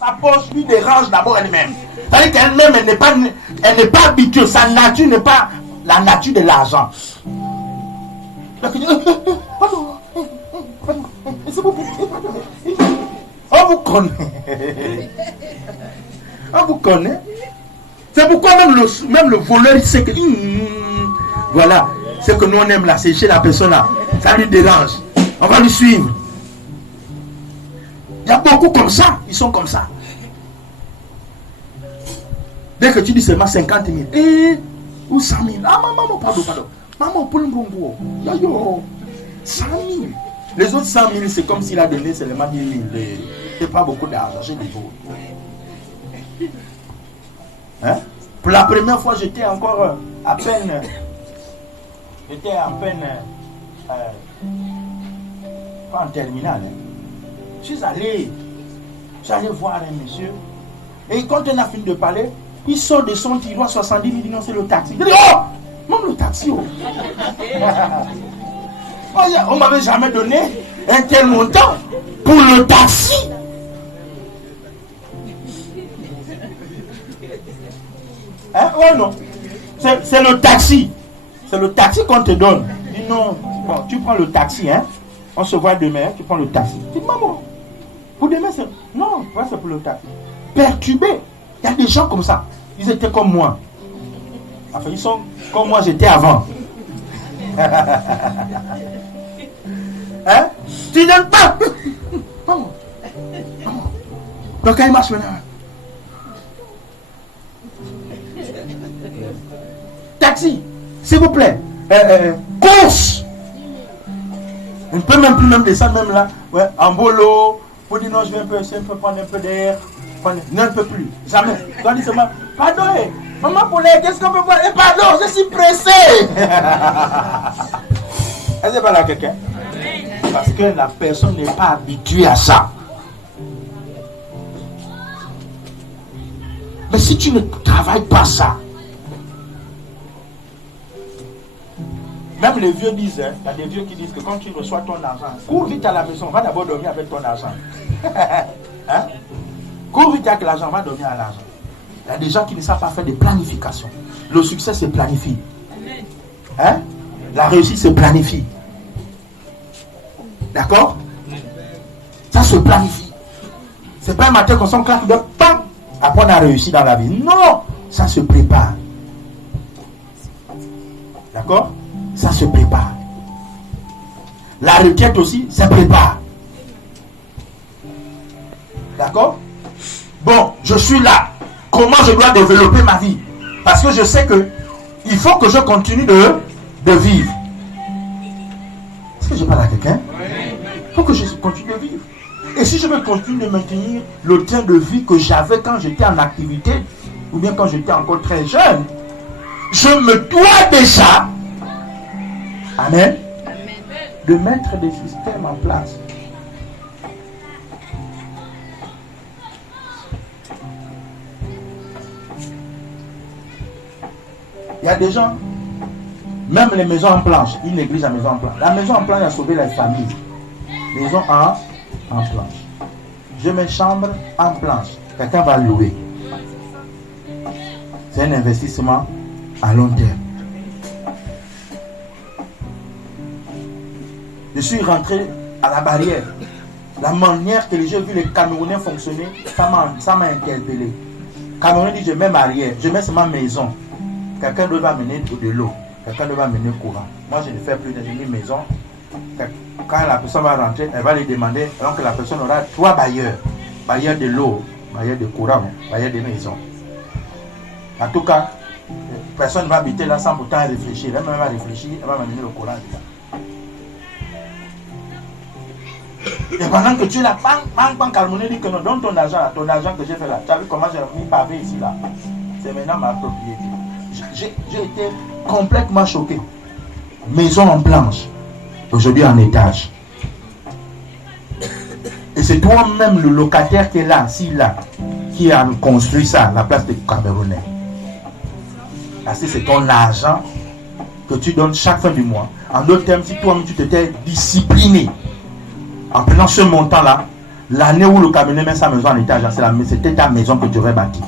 Sa poche lui dérange d'abord elle-même. C'est-à-dire qu'elle-même, elle n'est pas habituée. Sa nature n'est pas la nature de l'argent. On vous connaît. On vous connaît. C'est pourquoi même le voleur, il sait que voilà, c'est que nous on aime là, c'est chez la personne là. Ça lui dérange. On va lui suivre. Il y a beaucoup comme ça. Ils sont comme ça. Dès que tu dis seulement 50 000. Ou 100 000. Ah maman, pardon. Maman, pour le bonbon. Yo. 100 000. Les autres 100 000, c'est comme s'il a donné seulement 10 000. C'est pas beaucoup d'argent chez les pauvres. Hein? Pour la première fois, j'étais encore à peine. J'étais à peine. Pas en terminale. Hein. Je suis allé voir un monsieur. Et quand on a fini de parler, il sort de son tiroir 70 000. Il dit non, c'est le taxi. Je dis oh! Même le taxi. Oh. On m'avait jamais donné un tel montant pour le taxi. Hein? Ouais, non. C'est le taxi. C'est le taxi qu'on te donne. Dis non, bon, tu prends le taxi, hein. On se voit demain, tu prends le taxi. Dis maman, pour demain, c'est. Non, ouais, c'est pour le taxi. Perturbé. Il y a des gens comme ça. Ils étaient comme moi. Enfin, ils sont comme moi, j'étais avant. Hein? Tu n'aimes pas. Maman. Donc, quand il marche maintenant. Taxi, s'il vous plaît. Course. On ne peut même plus descendre même là. Ouais, en bolo. Pour dire non, je vais un peu prendre un peu d'air. Non, je ne peux plus. Jamais. Je dois dire seulement, pardon, maman Paulette, qu'est-ce qu'on peut voir? Pardon, je suis pressé. Est-ce que pas là quelqu'un? Parce que la personne n'est pas habituée à ça. Mais si tu ne travailles pas ça, même les vieux disent, il y a des vieux qui disent que quand tu reçois ton argent, cours vite à la maison, va d'abord dormir avec ton argent. Hein? Cours vite avec l'argent, va dormir à l'argent. Il y a des gens qui ne savent pas faire des planifications. Le succès se planifie. Hein? La réussite se planifie. D'accord? Ça se planifie. C'est pas un matin qu'on s'en claque de pan. Après on a réussi dans la vie. Non! Ça se prépare. D'accord? Ça se prépare. La requête aussi, ça prépare. D'accord? Bon, je suis là. Comment je dois développer ma vie? Parce que je sais que il faut que je continue de vivre. Est-ce que je parle à quelqu'un? Il faut que je continue de vivre. Et si je veux continuer de maintenir le train de vie que j'avais quand j'étais en activité, ou bien quand j'étais encore très jeune, je me dois déjà, amen, de mettre des systèmes en place. Il y a des gens, même les maisons en planche, ils négligent la maison en planche. La maison en planche a sauvé la famille. Maison en planche. Je mets chambre en planche. Quelqu'un va louer. C'est un investissement à long terme. Je suis rentré à la barrière. La manière que j'ai vu les Camerounais fonctionner, ça m'a interpellé. Camerounais dit je mets barrière, je mets seulement maison. Quelqu'un doit amener de l'eau. Quelqu'un doit amener courant. Moi, je ne fais plus de maison. Quand la personne va rentrer, elle va lui demander, alors que la personne aura 3 bailleurs. Bailleur de l'eau, bailleur de courant, bailleur de maison. En tout cas, personne ne va habiter là sans pourtant réfléchir. Elle va réfléchir, elle va m'amener le courant. Et pendant que tu es là, bang, Calmoné dit que non, donne ton argent que j'ai fait là. Tu as vu comment j'ai mis pavé ici là. C'est maintenant ma propriété. J'ai été complètement choqué. Maison en planche, aujourd'hui en étage. Et c'est toi-même le locataire qui est là, qui a construit ça, la place des Camerounais. Parce que c'est ton argent que tu donnes chaque fin du mois. En d'autres termes, si toi-même tu t'étais discipliné en prenant ce montant-là, L'année où le Camerounais met sa maison en étage, c'était ta maison que tu aurais bâtie.